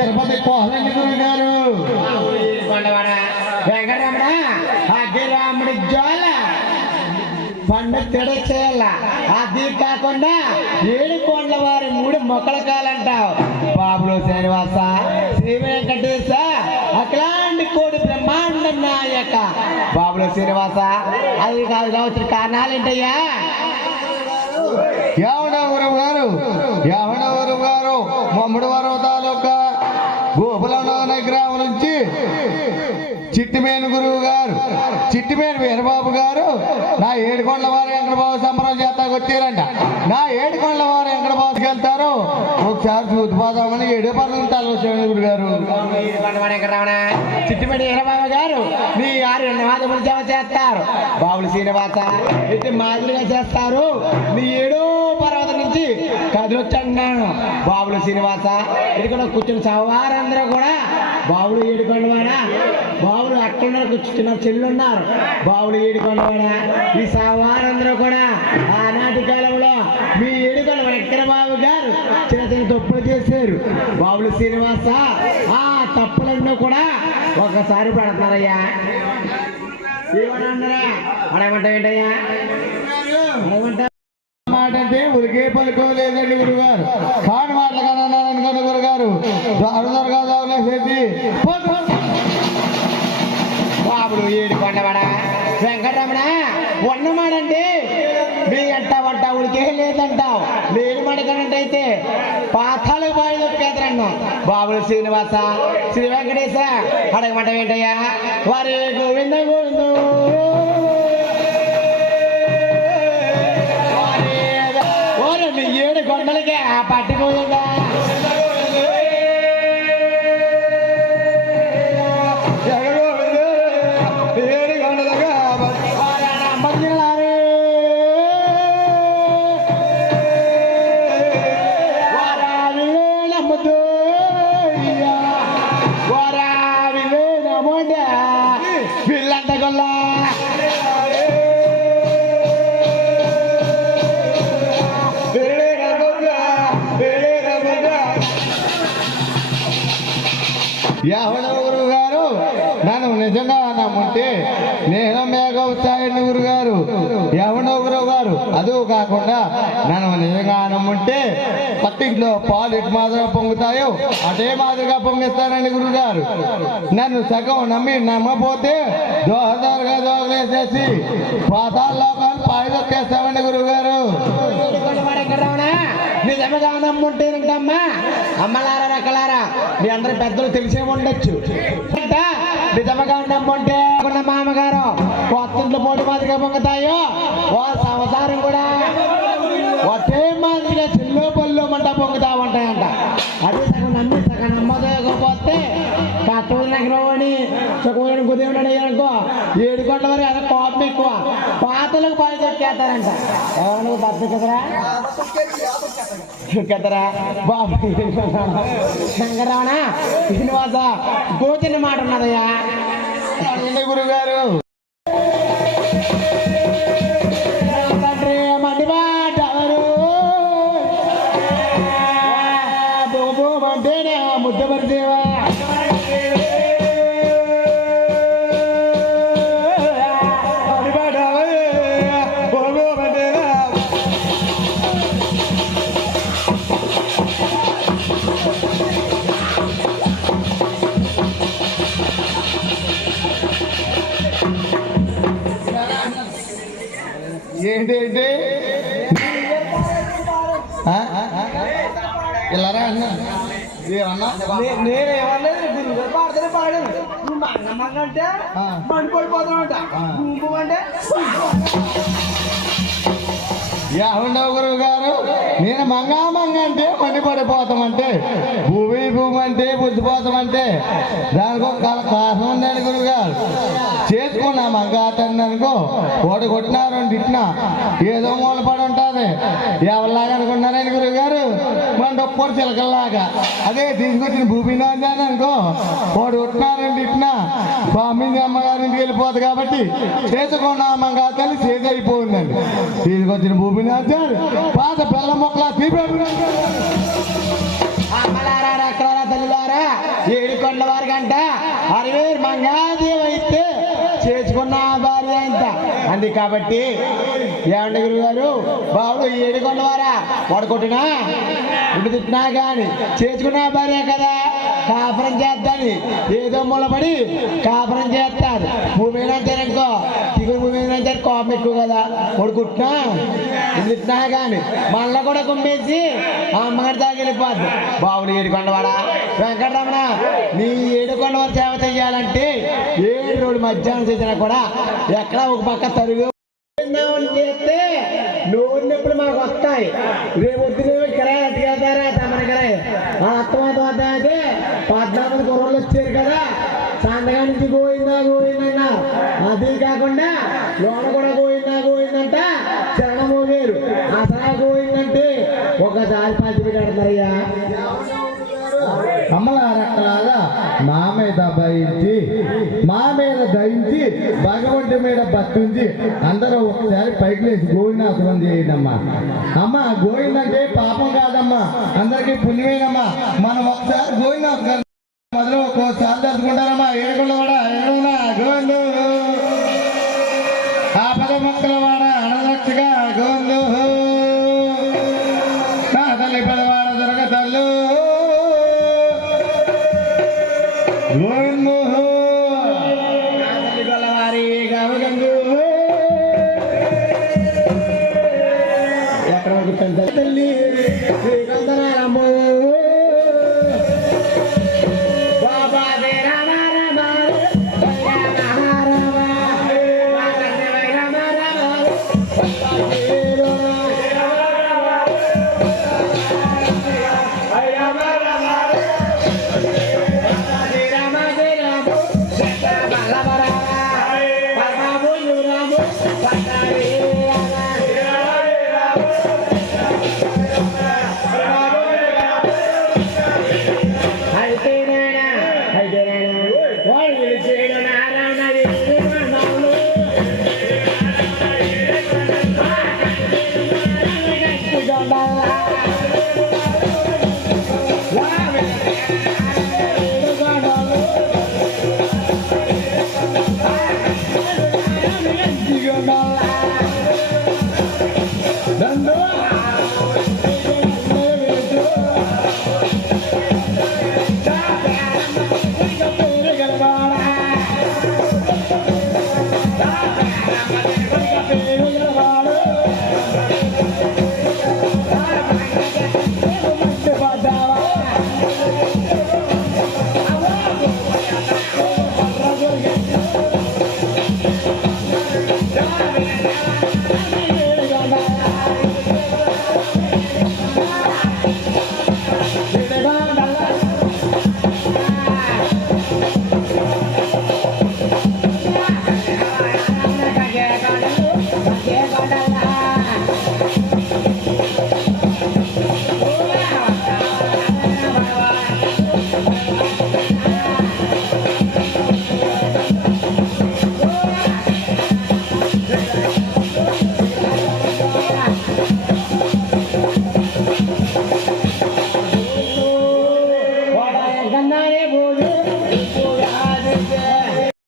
తిరుపతి కోహలండి గురువు గారు. వెంకటరమణ అగ్గిరాముడి జ్వాల. పండు తిడ చేయాల అది కాకుండా ఏడు కొండల వారి మూడు మొక్కల కాలంటావు. బాబులు శ్రీనివాస శ్రీ వెంకటేశ అట్లాంటి కోడి బ్రహ్మాండ నాయక. బాబులు శ్రీనివాస అది కాదు వచ్చిన కారణాలు ఏంటయ్యా యావడ గారు యావడ గారు మమ్మడి వారు. చిట్టిమేను గురువు గారు చిట్టిమేను వీరబాబు గారు నా ఏడుకొండల వారు వెంకటబాబు సంబరం చేస్తాకు వచ్చారంట నా ఏడుకొండల వారు వెంకటబాబుకి వెళ్తారు. ఒకసారి చూసిపోదామని ఏడు పర్వం తలవచ్చాడు గురువు గారు చిట్టిమేడు వీరబాబు గారు మీ ఆరు నాదములు జమ చేస్తారు. బాబులు శ్రీనివాస ఇది మాదిరిగా చేస్తారు. మీ ఏడో పర్వతం నుంచి కదిలొచ్చాను బాబులు శ్రీనివాస ఇది కూడా కూర్చుని సవారందరూ కూడా బాబులు ఏడుకొండవాడ బావులు అక్కడ కూర్చున్న చెల్లున్నారు ఉన్నారు ఏడుకొని కూడా. ఈ సవారందరూ కూడా ఆనాటి కాలంలో మీ ఏడుకొండ వెంకటబాబు గారు చిన్న చిన్న తప్పులు చేశారు. బావులు శ్రీనివాస ఆ తప్పులన్నీ కూడా ఒకసారి పడుతున్నారయ్యా. ఏమన్నారా? అడగమంటావు ఏంటయ్యా? అడగమంటావు మాట అంటే ఉరికే పలుకోలేదండి గురుగారు. పాతాలు బాయి దొక్కేద్దరన్న బాబులు శ్రీనివాస శ్రీ వెంకటేశ. అడగమంట ఏంటయ్యా? వారి గోవింద గోవింద. ఏడు కొండలకే పట్టుకోలేదా యావన గురువు గారు నన్ను నిజంగా నమ్ముంటే నేను మేఘ వచ్చాయండి గురువు గారు యవన గారు అదు కాకుండా నన్ను నిజంగా నమ్ముంటే పత్తింట్లో పాలు ఇటు మాదిరిగా పొంగుతాయో అదే మాదిరిగా పొంగిస్తానని గురు గారు నన్ను సగం నమ్మి నమ్మపోతే దోహదారుగా దోహలేసేసి పాతాల లోకాలు పాయిదొక్కేస్తామండి గురుగారు. గారు నిజముగా అమ్మలారా రకలారా మీ అందరి పెద్దలు తెలిసే ఉండొచ్చు. అంట, ఉంటే మామగారు కొత్తింట్లో పోటీ మాదిరిగా పొంగుతాయో ఓ సంవత్సరం కూడా ఒకే మాదిరిగా చిల్లో పళ్ళు మంట పొంగుతా ఉంటాయంట. అది సగం నమ్మి సగం నమ్మకపోతే కట్టూరు నగరం చుక్కూరిని కుదేవుడు అయ్యానుకో ఏడు గంటల వరకు అదే కోపం ఎక్కువ. పాత పని చెక్కేస్తారంట ఎవరు కదరా? బాబు శ్రీనివాస గోచిన మాట ఉన్నదయ్యా. గురుగారు. ఏంటి ఏంటి ఆ? ఆ? ఆ? ఇలారా అన్న ఏమన్నా నేను ఏమన్నది గురువు పాడతానే పాడాను నువ్వు మంగ మంగ అంటే ఆ. మండి పడిపోతామంట ఆ. గుంపు అంటే యాహుండవ గురువు గారు నేను మంగా మంగ అంటే మండి పడిపోతామంటే భూమి భూమి అంటే బుద్ధిపోతామంటే దానికి ఒక కారణం ఉందండి గురువు గారు చేసుకున్నా మంగ అతన్ని అనుకో ఓడి కొట్టినా రెండు ఇట్టినా ఏదో మూలపడి ఉంటుంది. ఎవరిలాగా అనుకున్నారండి గురువు గారు మన చిలకల్లాగా అదే తీసుకొచ్చిన భూమి నాందాన్ని అనుకో. వాడు ఉంటున్నారండి ఇట్నా ఇట్టినా స్వామి అమ్మగారి ఇంటికి వెళ్ళిపోతుంది కాబట్టి చేసుకున్న మంగ తల్లి చేసి అయిపోయిందండి. తీసుకొచ్చిన భూమి నాందారు పాత పిల్ల మొక్కల తీపి అమ్మలారా రక్కలారా తల్లిలారా ద్వారా ఏడు కొండల అరవేరు మంగాదేవి అయితే చేసుకున్న భార్య అంత అంది కాబట్టి ఏమండ గురువు గారు బాబు ఏడుకొండ వారా పడుకుంటున్నా ఇంటి తిట్టినా కానీ చేసుకున్న భార్య కదా. కాపురం చేద్దాని ఏదో మూలపడి కాపురం చేస్తారు. భూమి అయినంతేననుకో దిగురు భూమి అయినంటే కోపం ఎక్కువ కదా. కొడుకుంటున్నా తిట్టినా కానీ మళ్ళా కూడా కుమ్మేసి ఆ అమ్మగారి దాకా వెళ్ళిపోద్ది. బావుడు ఏడుకొండవాడా వెంకటరమణ నీ ఏడుకొండవారు సేవ చేయాలంటే ఏడు రోజులు మధ్యాహ్నం చేసినా కూడా ఎక్కడ ఒక పక్క తరుగు. చేస్తే నోరు నొప్పులు మాకు వస్తాయి. రేపు వద్దు సందగా నుంచి గోయిందా అది కాకుండా లోన కూడా గోయిందా గోయిందంట చరణము వేరు అసలు గోయిందంటే ఒకసారి పది పెడతారయ్యా అమ్మలారక్కలాగా మా మీద భయించి మా మీద దయించి భగవంతు మీద భక్తుంచి అందరూ ఒకసారి పైకి లేచి గోవిందాసురం చేయండి అమ్మా అమ్మ గోవిందంటే పాపం కాదమ్మా. అందరికీ పుణ్యమేనమ్మా. మనం ఒకసారి గోవిందాసు మొదలు ఒక్కోసారి తెలుసుకుంటారమ్మా ఏడుకున్న వాడ ఏడుకున్న గోవిందు ఆపద మొక్కల వాడ అనదక్షగా గోవిందు నా తల్లి పదవాడ దొరక తల్లు. గోవిందు. గొల్లవారి గవగంగు ఎక్కడ తల్లి. శ్రీకందరాము